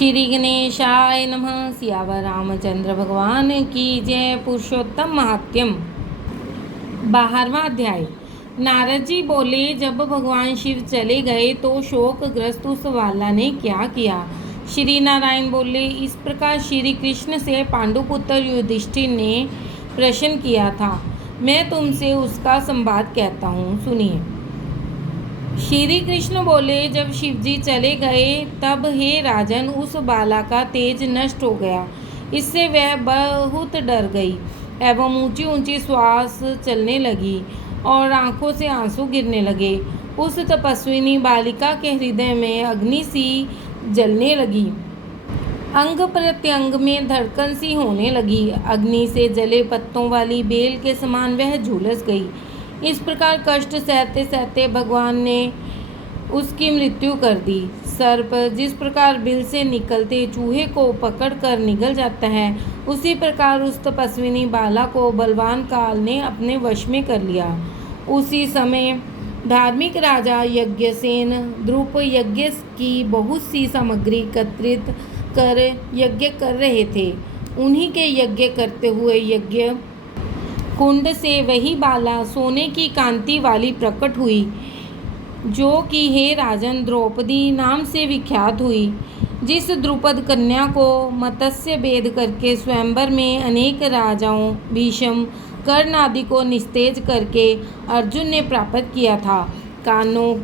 श्री गणेशाय नमः। सियावर रामचंद्र भगवान की जय। पुरुषोत्तम महात्म्यम 12वां अध्याय। नारद जी बोले, जब भगवान शिव चले गए तो शोकग्रस्त उस वाला ने क्या किया। श्री नारायण बोले, इस प्रकार श्री कृष्ण से पांडुपुत्र युधिष्ठिर ने प्रश्न किया था। मैं तुमसे उसका संवाद कहता हूँ, सुनिए। श्री कृष्ण बोले, जब शिवजी चले गए तब हे राजन, उस बाला का तेज नष्ट हो गया। इससे वह बहुत डर गई एवं ऊंची ऊंची श्वास चलने लगी और आंखों से आंसू गिरने लगे। उस तपस्विनी बालिका के हृदय में अग्नि सी जलने लगी, अंग प्रत्यंग में धड़कन सी होने लगी। अग्नि से जले पत्तों वाली बेल के समान वह झुलस गई। इस प्रकार कष्ट सहते सहते भगवान ने उसकी मृत्यु कर दी। सर्प जिस प्रकार बिल से निकलते चूहे को पकड़कर निगल जाता है, उसी प्रकार उस तपस्विनी बाला को बलवान काल ने अपने वश में कर लिया। उसी समय धार्मिक राजा यज्ञसेन द्रुप यज्ञ की बहुत सी सामग्री एकत्रित कर यज्ञ कर रहे थे। उन्हीं के यज्ञ करते हुए यज्ञ कुंड से वही बाला सोने की कांति वाली प्रकट हुई, जो कि हे राजन द्रौपदी नाम से विख्यात हुई। जिस द्रुपद कन्या को मत्स्य भेद करके स्वयंवर में अनेक राजाओं भीष्म कर्ण आदि को निस्तेज करके अर्जुन ने प्राप्त किया था। कानों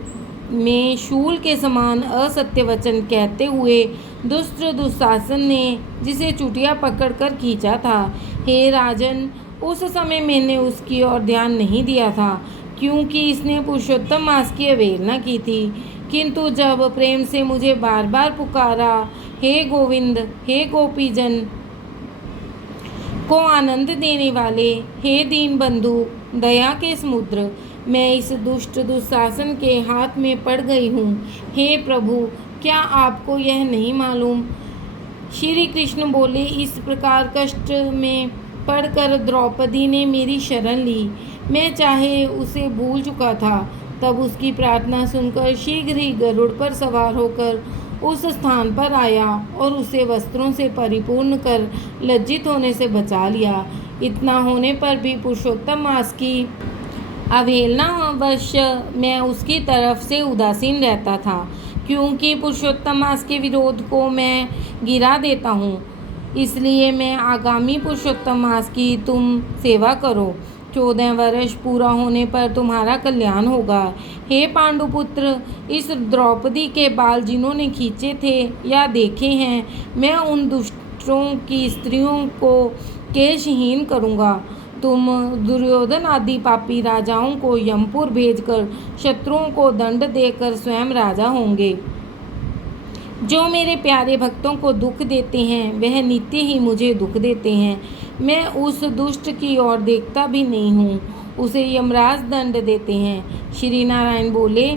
में शूल के समान असत्य वचन कहते हुए दुष्ट दुशासन ने जिसे चुटिया पकड़कर खींचा था। हे राजन, उस समय मैंने उसकी ओर ध्यान नहीं दिया था, क्योंकि इसने पुरुषोत्तम मास की अवहेलना की थी। किंतु जब प्रेम से मुझे बार बार पुकारा, हे गोविंद, हे गोपीजन को आनंद देने वाले, हे दीन बंधु, दया के समुद्र, मैं इस दुष्ट दुशासन के हाथ में पड़ गई हूँ। हे प्रभु, क्या आपको यह नहीं मालूम। श्री कृष्ण बोले, इस प्रकार कष्ट में पढ़कर द्रौपदी ने मेरी शरण ली। मैं चाहे उसे भूल चुका था, तब उसकी प्रार्थना सुनकर शीघ्र ही गरुड़ पर सवार होकर उस स्थान पर आया और उसे वस्त्रों से परिपूर्ण कर लज्जित होने से बचा लिया। इतना होने पर भी पुरुषोत्तम मास की अवहेलनावश मैं उसकी तरफ से उदासीन रहता था, क्योंकि पुरुषोत्तम मास के विरोध को मैं गिरा देता हूँ। इसलिए मैं आगामी पुरुषोत्तम मास की तुम सेवा करो। 14 वर्ष पूरा होने पर तुम्हारा कल्याण होगा। हे पांडुपुत्र, इस द्रौपदी के बाल जिन्होंने खींचे थे या देखे हैं, मैं उन दुष्टों की स्त्रियों को केशहीन करूँगा। तुम दुर्योधन आदि पापी राजाओं को यमपुर भेजकर शत्रुओं को दंड देकर स्वयं राजा होंगे। जो मेरे प्यारे भक्तों को दुख देते हैं, वह नित्य ही मुझे दुख देते हैं। मैं उस दुष्ट की ओर देखता भी नहीं हूँ, उसे यमराज दंड देते हैं। श्री नारायण बोले,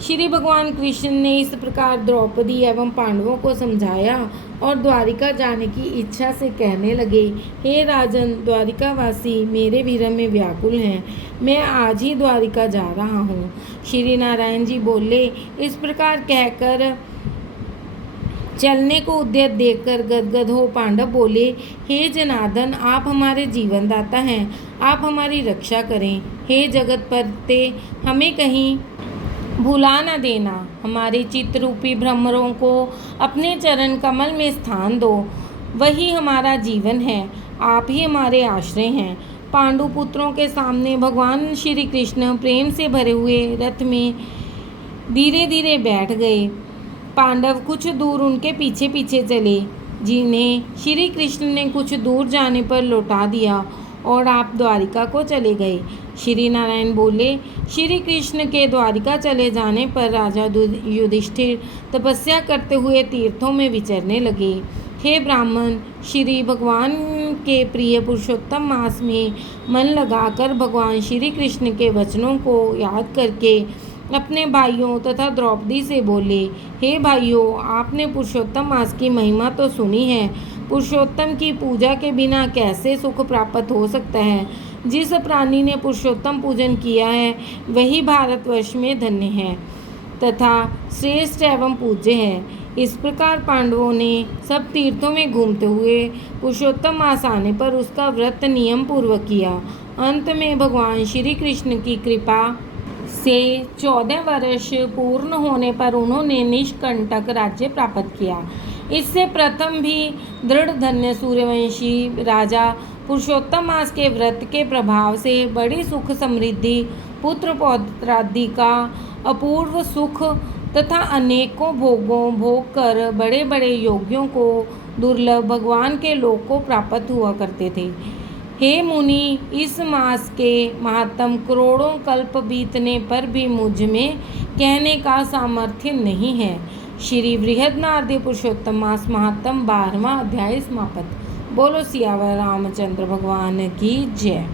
श्री भगवान कृष्ण ने इस प्रकार द्रौपदी एवं पांडवों को समझाया और द्वारिका जाने की इच्छा से कहने लगे, हे राजन, द्वारिकावासी मेरे विरह में व्याकुल हैं। मैं आज ही द्वारिका जा रहा हूँ। श्री नारायण जी बोले, इस प्रकार कहकर चलने को उद्यत देखकर गदगद हो पांडव बोले, हे जनार्दन, आप हमारे जीवनदाता हैं, आप हमारी रक्षा करें। हे जगत परते, हमें कहीं भुला न देना। हमारे चित्त रूपी भ्रमरों को अपने चरण कमल में स्थान दो, वही हमारा जीवन है, आप ही हमारे आश्रय हैं। पांडुपुत्रों के सामने भगवान श्री कृष्ण प्रेम से भरे हुए रथ में धीरे धीरे बैठ गए। पांडव कुछ दूर उनके पीछे पीछे चले, जिन्हें श्री कृष्ण ने कुछ दूर जाने पर लौटा दिया और आप द्वारिका को चले गए। श्री नारायण बोले, श्री कृष्ण के द्वारिका चले जाने पर राजा युधिष्ठिर तपस्या करते हुए तीर्थों में विचरने लगे। हे ब्राह्मण, श्री भगवान के प्रिय पुरुषोत्तम मास में मन लगाकर भगवान श्री कृष्ण के वचनों को याद करके अपने भाइयों तथा द्रौपदी से बोले, हे भाइयों, आपने पुरुषोत्तम मास की महिमा तो सुनी है। पुरुषोत्तम की पूजा के बिना कैसे सुख प्राप्त हो सकता है। जिस प्राणी ने पुरुषोत्तम पूजन किया है, वही भारतवर्ष में धन्य है तथा श्रेष्ठ एवं पूज्य है। इस प्रकार पांडवों ने सब तीर्थों में घूमते हुए पुरुषोत्तम मास आने पर उसका व्रत नियम पूर्वक किया। अंत में भगवान श्री कृष्ण की कृपा से 14 वर्ष पूर्ण होने पर उन्होंने निष्कंटक राज्य प्राप्त किया। इससे प्रथम भी दृढ़ धन्य सूर्यवंशी राजा पुरुषोत्तम मास के व्रत के प्रभाव से बड़ी सुख समृद्धि, पुत्र पौत्रादि का अपूर्व सुख तथा अनेकों भोग कर बड़े बड़े योगियों को दुर्लभ भगवान के लोक को प्राप्त हुआ करते थे। हे मुनि, इस मास के महात्म करोड़ों कल्प बीतने पर भी मुझ में कहने का सामर्थ्य नहीं है। श्री बृहद्नारद पुरुषोत्तम मास महात्म 12वां अध्याय समाप्त। बोलो सियावर रामचंद्र भगवान की जय।